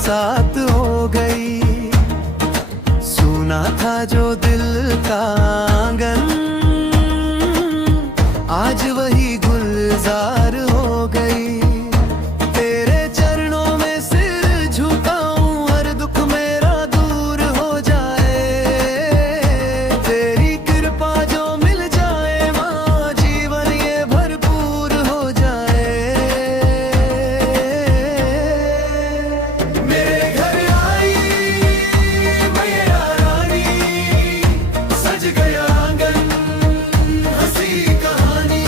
बरसात हो गई। सुना था जो दिल का आंगन, आज वही गुलजार हो गई। तेरे चरणों में सिर झुकाऊं, हर दुख मेरा दूर हो जाए। तेरी कृपा जो मिल जाए माँ, जीवन ये भरपूर हो जाए। मेरे घर आई मैया रानी, सज गया आंगन हंसी कहानी।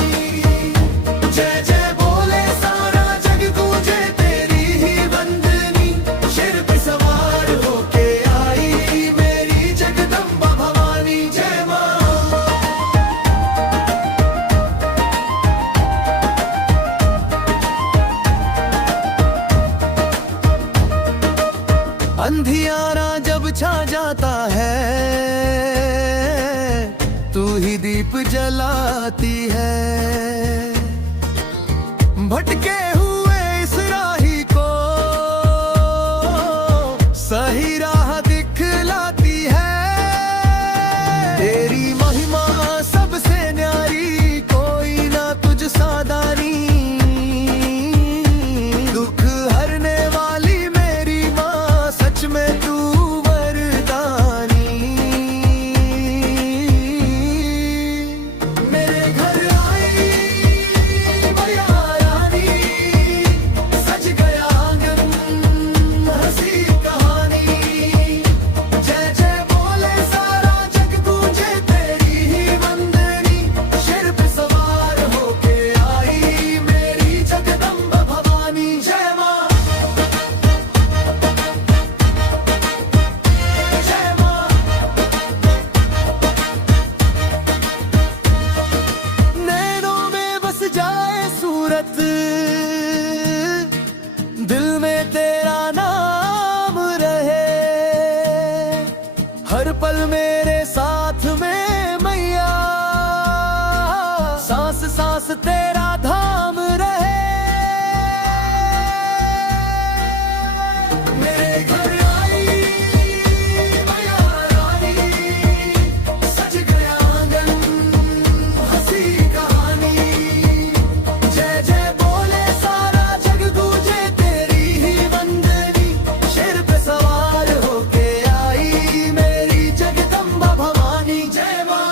जय जय बोले सारा जग गूंजे तेरी ही वंदनी। सिर पे सवार होके आई मेरी जगदम्बा भवानी। जय माँ। अंधियारा जब छा जाता है, तू ही दीप जलाती है। भटके हुए इस राही को सही राह दिखलाती है। तेरी महिमा सबसे न्यारी, कोई ना तुझ सा दानी। दुख हरने वाली मेरी माँ, सच में तू वरदानी। मेरे घर आई मैया रानी, सज गया आंगन हंसी कहानी। जय जय बोले सारा जग गूंजे तेरी ही वंदनी। सिर पे सवार होके आई मेरी जगदम्बा भवानी। जय माँ। जय माँ। नैनों में बस जाए सूरत, दिल में तेरा नाम रहे। हर पल मेरे साथ में मैया, सांस सांस तेरा धाम रहे। मेरे घर आई मैया रानी, सज गया आंगन हंसी कहानी। जय जय बोले सारा जग गूंजे तेरी ही वंदनी। सिर पे सवार होके आई मेरी जगदम्बा भवानी। जय माँ।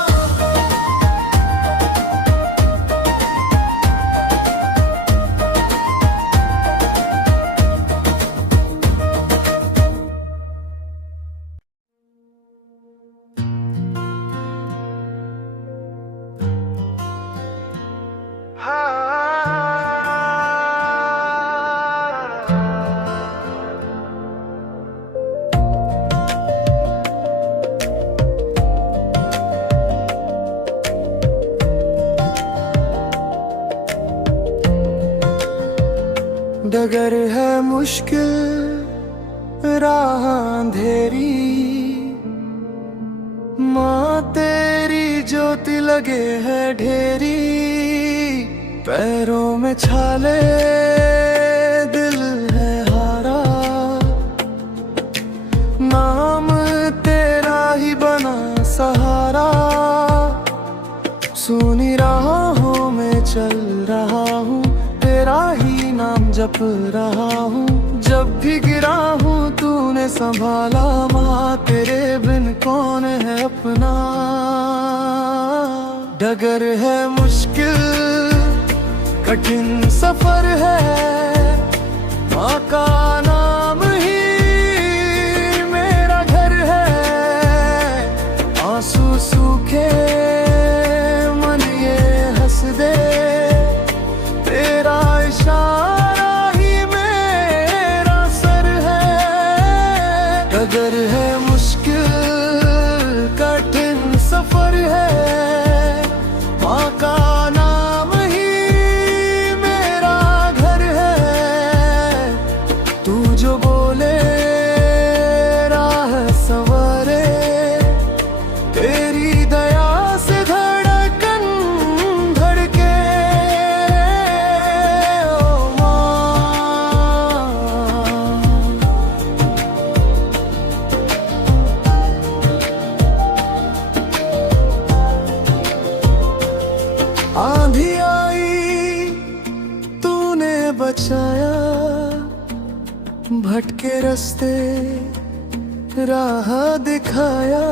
डगर है मुश्किल राह अंधेरी, माँ तेरी ज्योति लगे है ढेरी। पैरों में छाले दिल है हारा, नाम तेरा ही बना सहारा। सुनी राहों में चल रहा हूँ, तेरा ही नाम जप रहा हूँ। जब भी गिरा हूँ तूने संभाला माँ, तेरे बिन कौन है अपना। डगर है मुश्किल कठिन सफर है, माँ का नाम ही मेरा घर है। आंसू सूखे मन ये हंस दे, तेरा इशारा ही मेरा सर है। डगर है मुश्किल कठिन सफर है, माँ का नाम ही मेरा घर है। तू आंधी आई तूने बचाया, भटके रास्ते राह दिखाया।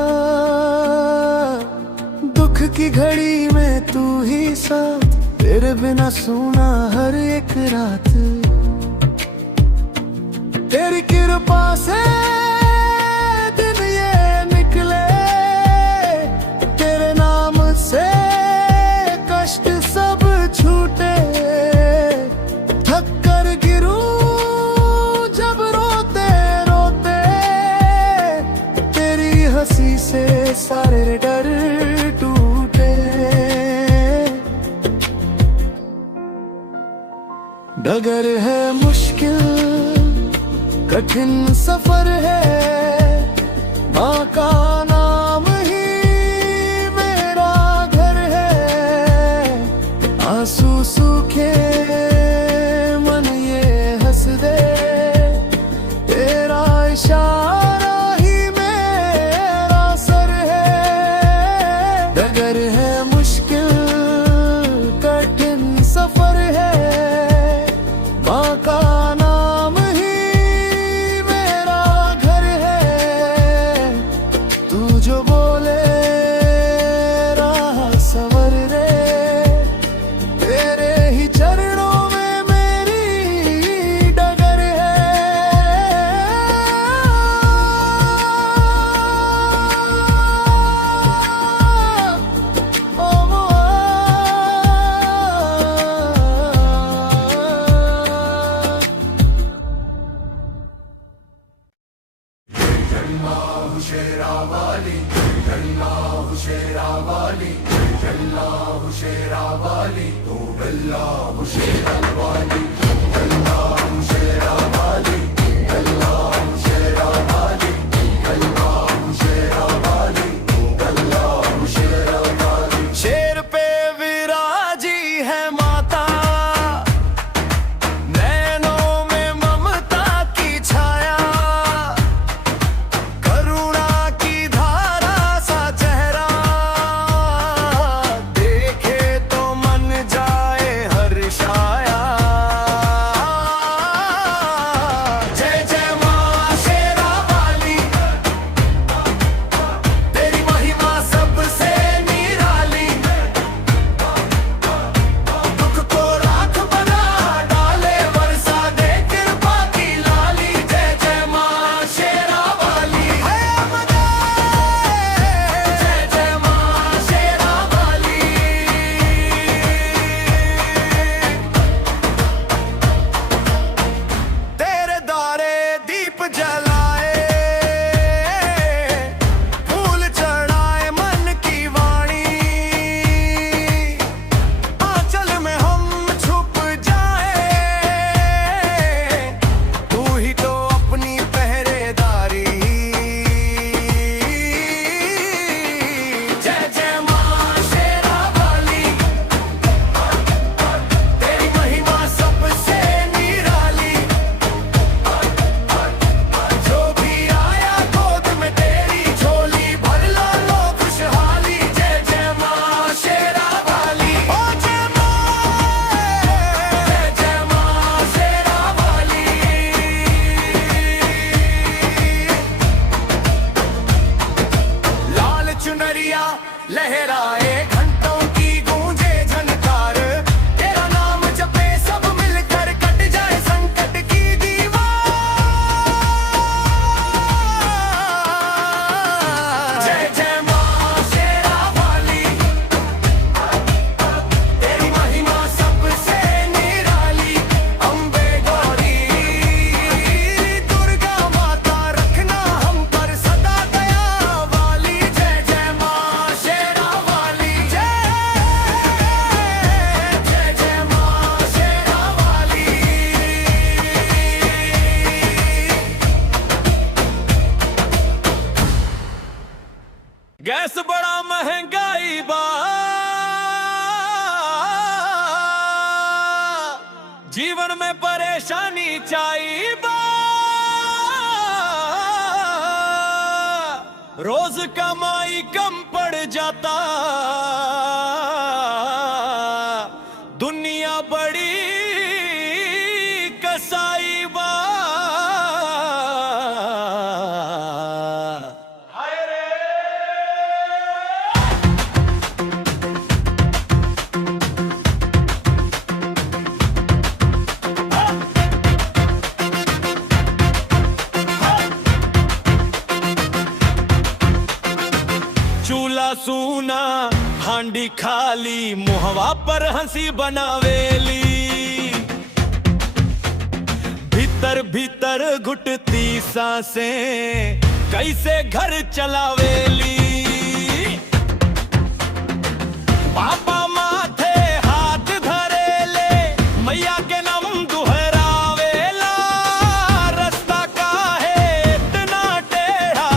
दुख की घड़ी में तू ही साथ, तेरे बिना सुना हर एक रात। तेरी कृपा से दिन ये निकले, तेरे नाम से कष्ट सब छूटे। थक कर गिरूं जब रोते रोते, तेरी हंसी से सारे डर टूटे। डगर है मुश्किल कठिन सफर है, माँ का नाम ही मेरा घर है। आंसू सूखे मन ये हंस दे, तेरा इशारा ही मेरा सर है। डगर है मुश्किल कठिन सफर है, माँ का नाम ही मेरा घर है। तू जो बोले राह संवर रे, तेरे ही चरणों में मेरी डगर है। ओ शेरावाली, अल्लाह शेरावाली, अल्लाह शेरावाली, तू अल्लाह शेरावाली, अल्लाह शेरावाली, अल्लाह शेरावाली, अल्लाह शेरावाली, अल्लाह शेरावाली। शेर पे विराजी है माता, नैनों में ममता की छाया। लहराए घंटों की गूंजे झनकार, तेरा नाम जपे सब मिलकर कट जाए संकट की दीवार। जय जय माँ शेरावाली, तेरी महिमा सबसे निराली। अम्बे गौरी दुर्गा माता, रखना हम पर सदा दया वाली। जय जय माँ शेरावाली, जय जय माँ शेरावाली। गैस बड़ा महंगाई बा, जीवन में परेशानी चाहिए बा। रोज कमाई कम पड़ जाता, दुनिया बड़ी कसाई बा। चूल्हा सूना हांडी खाली मुहवा पर हंसी बनावेली। भीतर भीतर घुटती सांसें कैसे घर चलावेली। पापा माथे हाथ धरेले मैया के नाम दुहरावेला। रास्ता काहे इतना टेढ़ा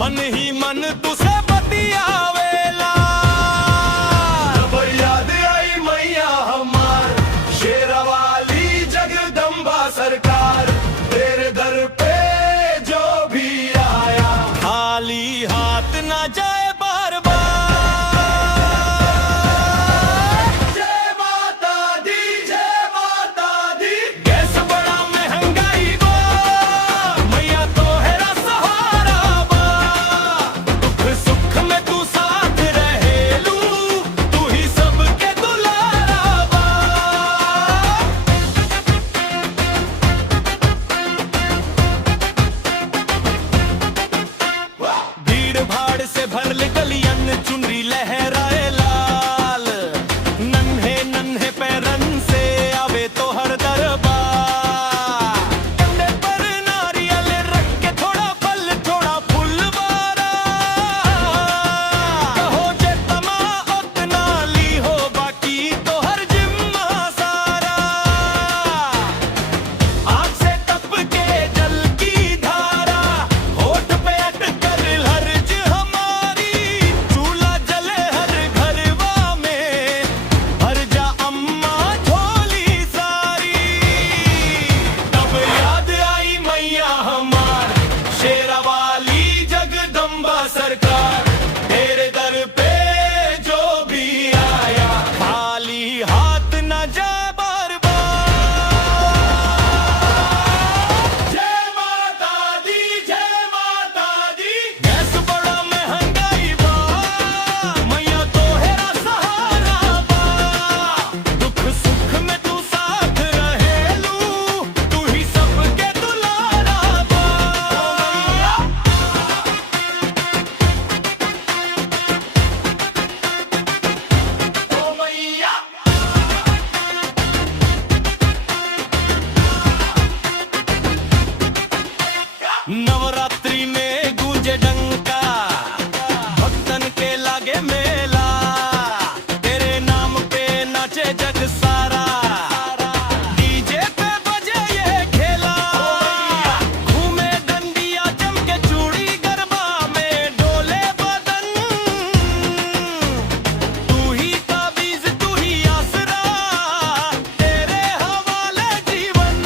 मन ही मन तुसे बतियावेला। जब याद आई मैया हमार शेरावाली जगदम्बा सरकार, तेरे दर पे जो भी आया खाली हाथ ना जाए बार बार। जय माता दी, जय माता दी। गैस बड़ा महंगाई बा मैया तो हेरा सहारा बा। दुख सुख में तू साथ रहेलू, तू ही सबके दुलारा बा। भीड़ भाड़ से भरल गलियन चुनरी लहराए लाल। नन्हे नन्हे पैरन से आवे तो हर दरबार। कंधे पर नारियल रख के थोड़ा फल थोड़ा फुलवारा। कहो जे तमा उतना ली हो बाकी तो हर जिम्मा सारा। आँख से टप के जल की धारा, होठ पे अटकर हर्ज हमारी। चूल्हा जले हर घरवा में, भर जा अम्मा झोली सारी। तब याद आई मैया हमार शेरावाली जगदम्बा सरकार, तेरे दर पे जो भी आया खाली हाथ न जाए बार बार। जय माता दी, जय माता दी। गैस बड़ा महंगाई बा मैया तो हेरा सहारा बा। दुख सुख में तू साथ रहेलू, तू ही सबके दुलारा बा। ओ मैया नवरात्रि में गूंजे डंका, भक्तन के लागे मेला। तेरे नाम पे नाचे जग सारा, डीजे पे बजे ये खेला। घूमे डंडिया जम के चूड़ी गरबा में डोले बदन। तू ही ताबीज तू ही आसरा, तेरे हवाले जीवन।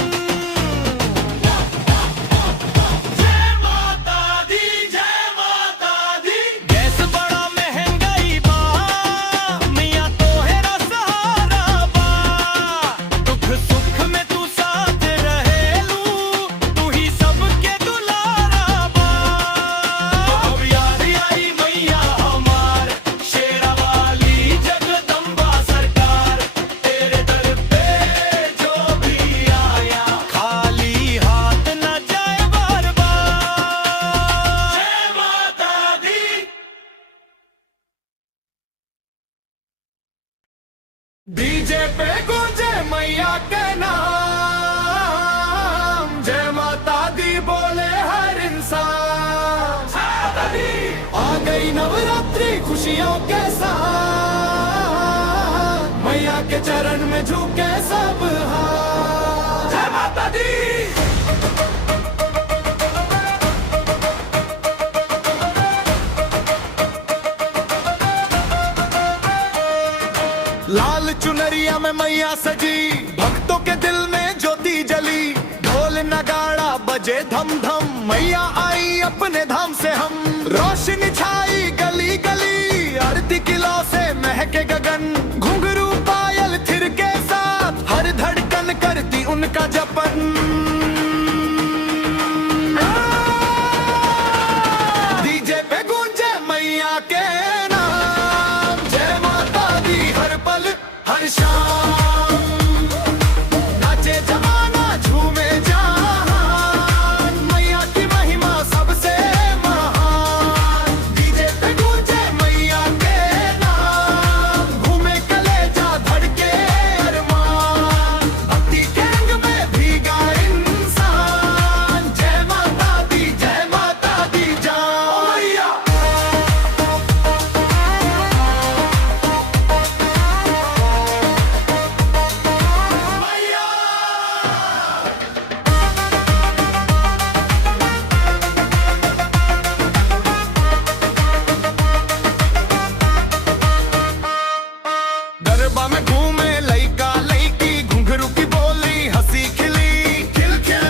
जय माता दी, जय माता दी। गैस बड़ा महंगाई बा मैया तो हेरा सहारा बा। दुख सुख में तू साथ रहेलू, तू ही सबके दुलारा बा। अब याद आई मैया हमार शेरावाली जगदम्बा सरकार, तेरे दर पे जो भी आया खाली हाथ न जाए बार बार। जय माता दी। डीजे पे गूंजे मैया के नाम, जय माता दी बोले हर इंसान। आ गई नवरात्रि खुशियों के साथ, मैया के चरण में झुके सब हाथ। जय माता दी। लाल चुनरिया में मैया सजी, भक्तों के दिल में ज्योति जली। ढोल नगाड़ा बजे धम धम, मैया आई अपने धाम से हम। रोशनी छाई गली गली, आरती किलो से महके गगन। घुंघरू पायल थिरके का जपन, डीजे पे गूंजे मैया के नाम, जय माता दी हर पल हर शाम, नाचे जमाना झूमे जहान, मैया की महिमा सबसे महान, डीजे पे गूंजे मैया के नाम, घूमे कलेजा धड़के अरमान, भक्ति के रंग में भीगा इंसान, जय माता दी जाओ मैया। गरबा में घूमे लइका लइकी, घुंघरू की बोली हंसी खिली खिल खिल,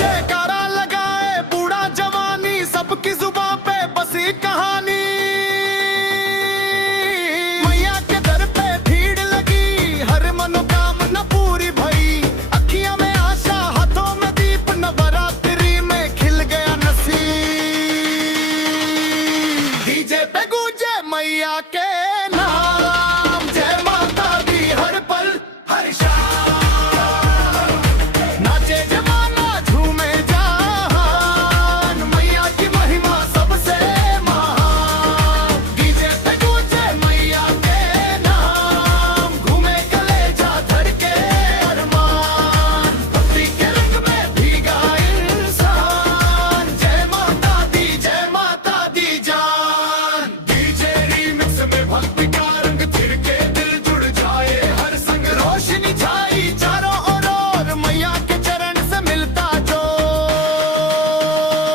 जयकारा लगाए बूढ़ा जवानी, सबकी जुबां पे बसी कहानी, मैया के दर पे भीड़ लगी, हर मनोकामना पूरी भई, अखियां में आशा हाथों में दीप, नवरात्रि में खिल गया नसीब, डीजे पे गूंजे मैया के नाम, जय माता दी हर पल हर शाम, नाचे जमाना झूमे जहान, मैया की महिमा सबसे महान, डीजे पे गूंजे मैया के नाम, घूमे कलेजा धड़के अरमान, भक्ति के रंग में भीगा इंसान, जय माता दी जान, डीजे रीमिक्स में भक्ति का रंग थिरके, दिल जुड़ जाए हर संग, रोशनी छाई चारों ओर, मैया के चरण से मिलता जो,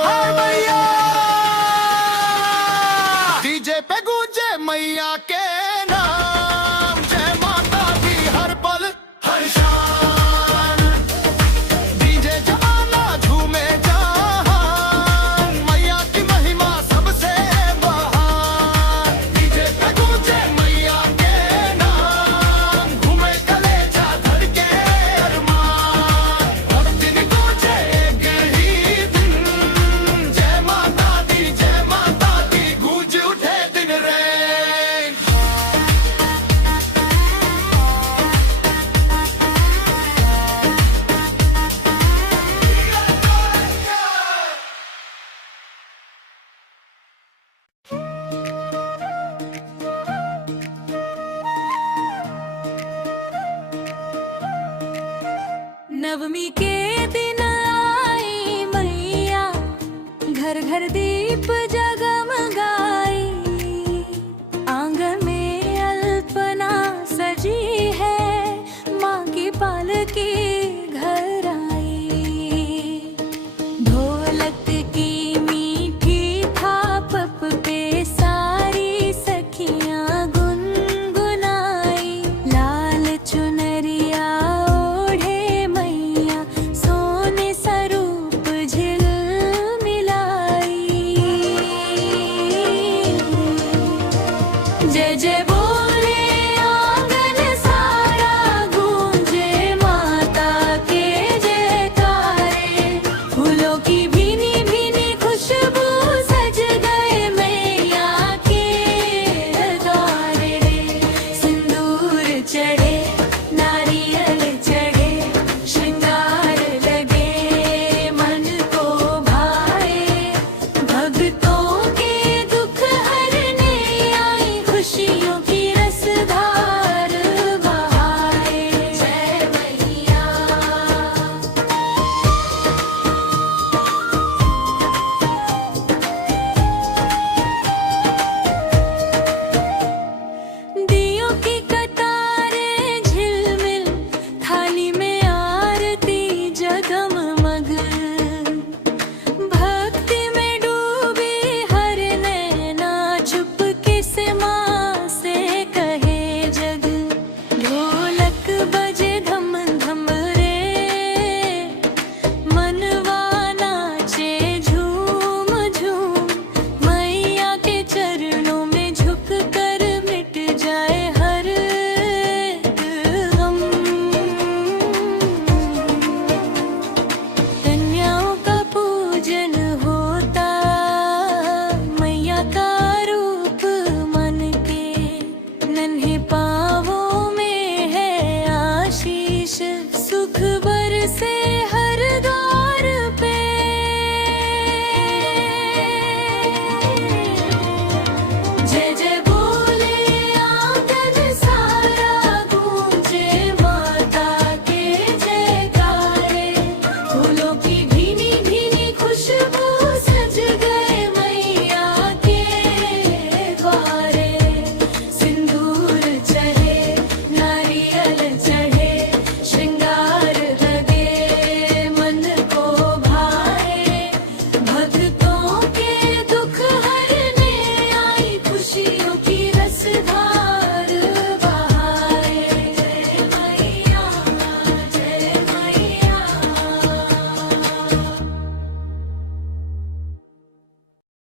हाय मैया, डीजे पे गूंजे मैया के नाम, जय माता दी हर पल हर शान, डीजे जमाना झूमे जहान, मैया की महिमा सबसे महान, डीजे पे गूंजे मैया के नाम, घूमे कलेजा धड़के अरमान, भक्ति ने गूंजे एक ही दिन, जय माता दी गूंज उठे दिन रैन। नवमी के दिन आई मैया, घर घर दी